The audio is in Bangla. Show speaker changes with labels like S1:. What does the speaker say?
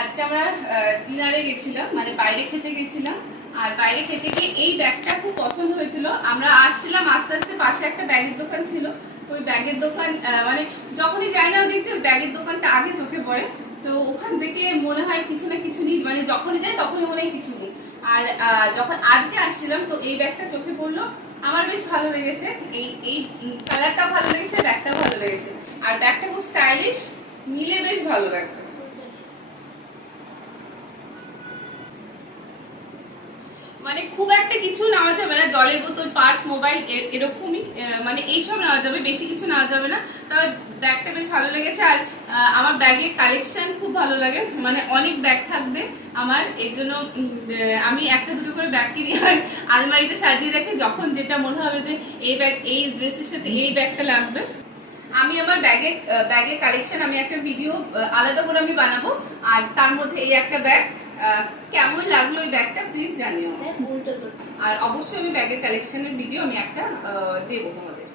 S1: আজকে আমরা ডিনারে গেছিলাম মানে বাইরে খেতে গেছিলাম। আর বাইরে খেতে গিয়ে এই ব্যাগটা খুব পছন্দ হয়েছিল। আমরা আসছিলাম, আস্তে আস্তে পাশে একটা ব্যাগের দোকান ছিল। ওই ব্যাগের দোকান মানে যখনই যাই না ওদিকে ব্যাগের দোকানটা আগে চোখে পড়ে। তো ওখান থেকে মনে হয় কিছু না কিছু নিই মানে যখনই যাই তখনই মনে হয় কিছু নিই। আর যখন আজকে আসছিলাম, তো এই ব্যাগটা চোখে পড়ল। আমার বেশ ভালো লেগেছে। এই এই কালারটা ভালো লেগেছে, ব্যাগটাও ভালো লেগেছে। আর ব্যাগটা খুব স্টাইলিশ নিলে বেশ ভালো লাগবে। মানে খুব একটা কিছু নেওয়া যাবে না, জলের বোতল, পার্স, মোবাইল এরকমই মানে এইসব নেওয়া যাবে, বেশি কিছু নেওয়া যাবে না। তবে ব্যাগটা বেশ ভালো লেগেছে, আর আমার ব্যাগের কালেকশন খুব ভালো লাগে মানে অনেক ব্যাগ থাকবে আমার এই জন্য আমি একটা দুটো করে ব্যাগ কিনি, আর আলমারিতে সাজিয়ে রাখি যখন যেটা মনে হবে যে এই ব্যাগ, এই ড্রেসের সাথে এই ব্যাগটা লাগবে, আমি আমার ব্যাগের ব্যাগের কালেকশন আমি একটা ভিডিও আলাদা করে আমি বানাবো, আর তার মধ্যে এই একটা ব্যাগ কেমন লাগল ওই ব্যাগটা? প্লিজ জানিও।
S2: তো
S1: আর অবশ্যই আমি ব্যাগের কালেকশনের ভিডিও আমি একটা দেবো তোমাদের।